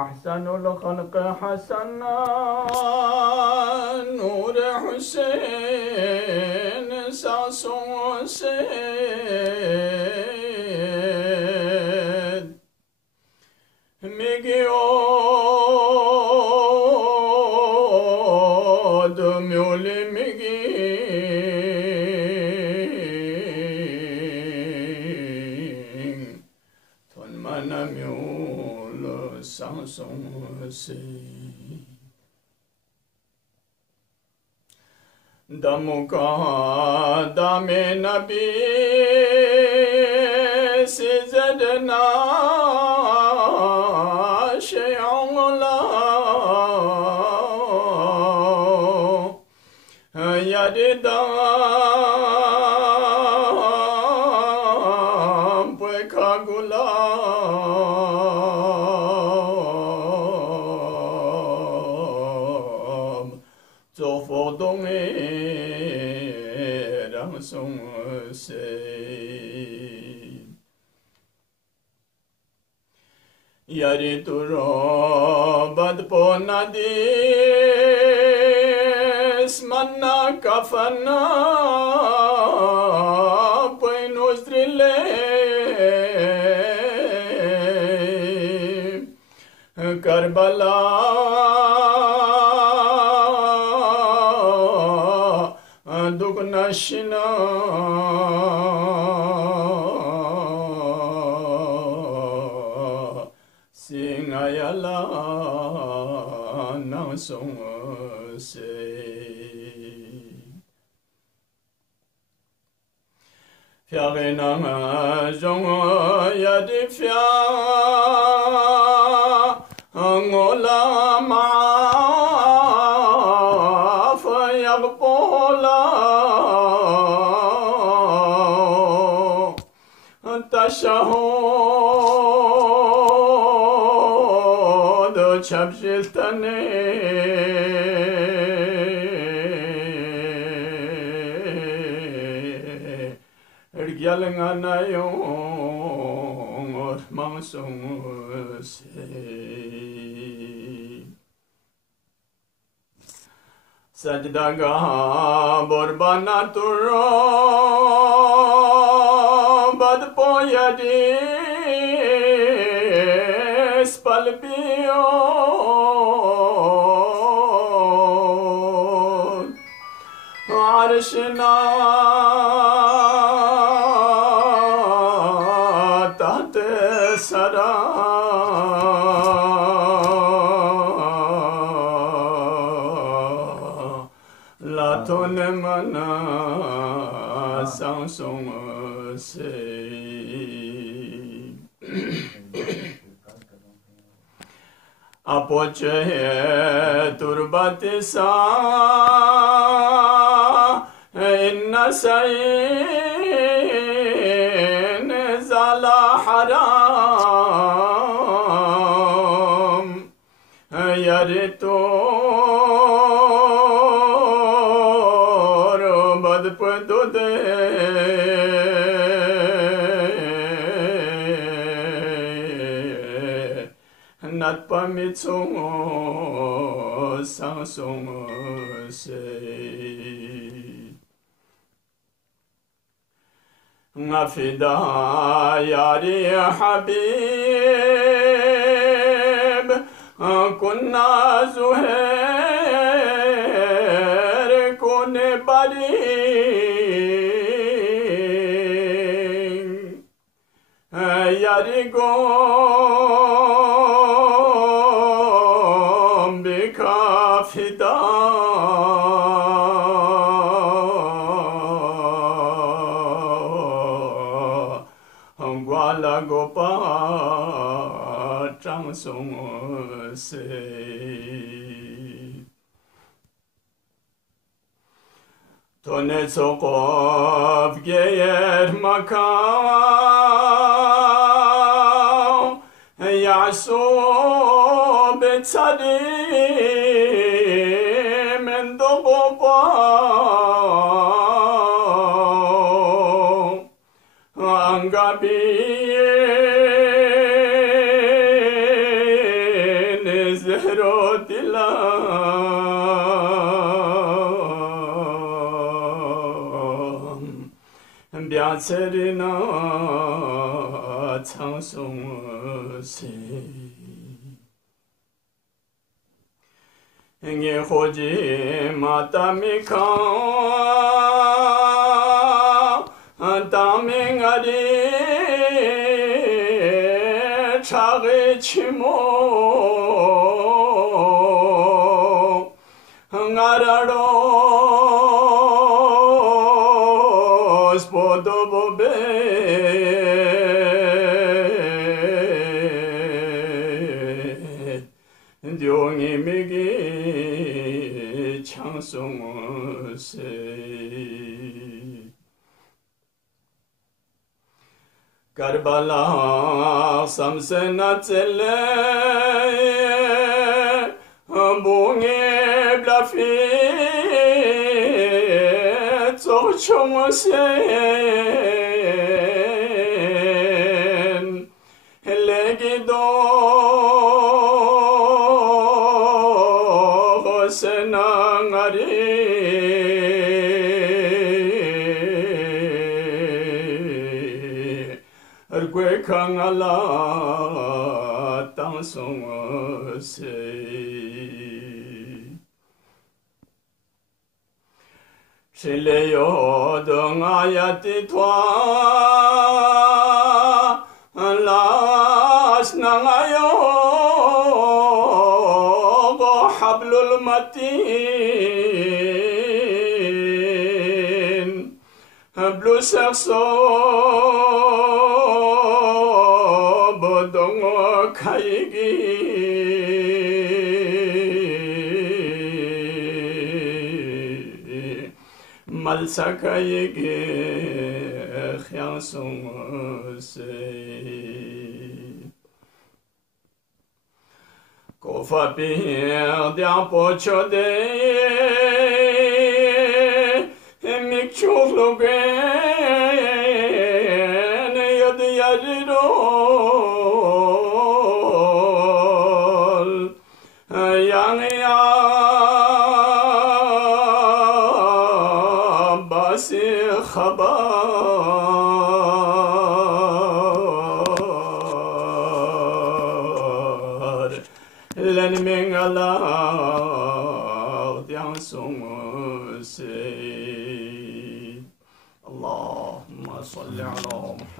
احسن الخلق حسنا نور حسین ساسوں سے میگیو دمیولی میگی تون من میول سانسوں سے دمو کا دام نبی سے زدنا شیعولا یاددام پوکا گلام توفودونی رمسون سے یاری تو رو بد پو ندیس منا کفنا پینوز درلے کربلا دک نشنا سینگایالا ناسوں سے فیاغینا جنگ یادی فیاغولا معاف یغبولا تشهد چبجلتنی ارگیالنگانا یون مانسون سے سجدہ گاہ بربانا ترو بد پویدیس پل بیو عرشنا تحت سرا لاتون منا سانسوں سے اپوچے تربت سا ان سین زالا حرام یاری تو بد پدو دے نت پمیتسوں سانسوں سے فدا یاری حبیب کنا زہیر کن بری یاری گم بکا فدا گوالا گوپا چانسوں سے تو نے سوقف گیر مکان یعصو بتصدی من دغبا انگابی زهرو دلا بیا سرینا چانسون سی نگی خوجی ماتا میکان تامی غری چاقی چیمو غراروز بودو بوبه دیونی میگی چانسون سی کربلا سمسنا چلے بونگی بلفی چوچوں سین لگی دو سنا غری کوئی کھنگلا تانسوں سے چلے یو دنگ آیتی توان لاس نغیو گو حبل المتین بلو سخصو کھائیگی مل سکائیگی خیانسوں سے کوفہ پیر دیاں پوچھو دے میک چوک لوگین ید یجرو خبر لن من الله تيانسون سي اللهم صل على محمد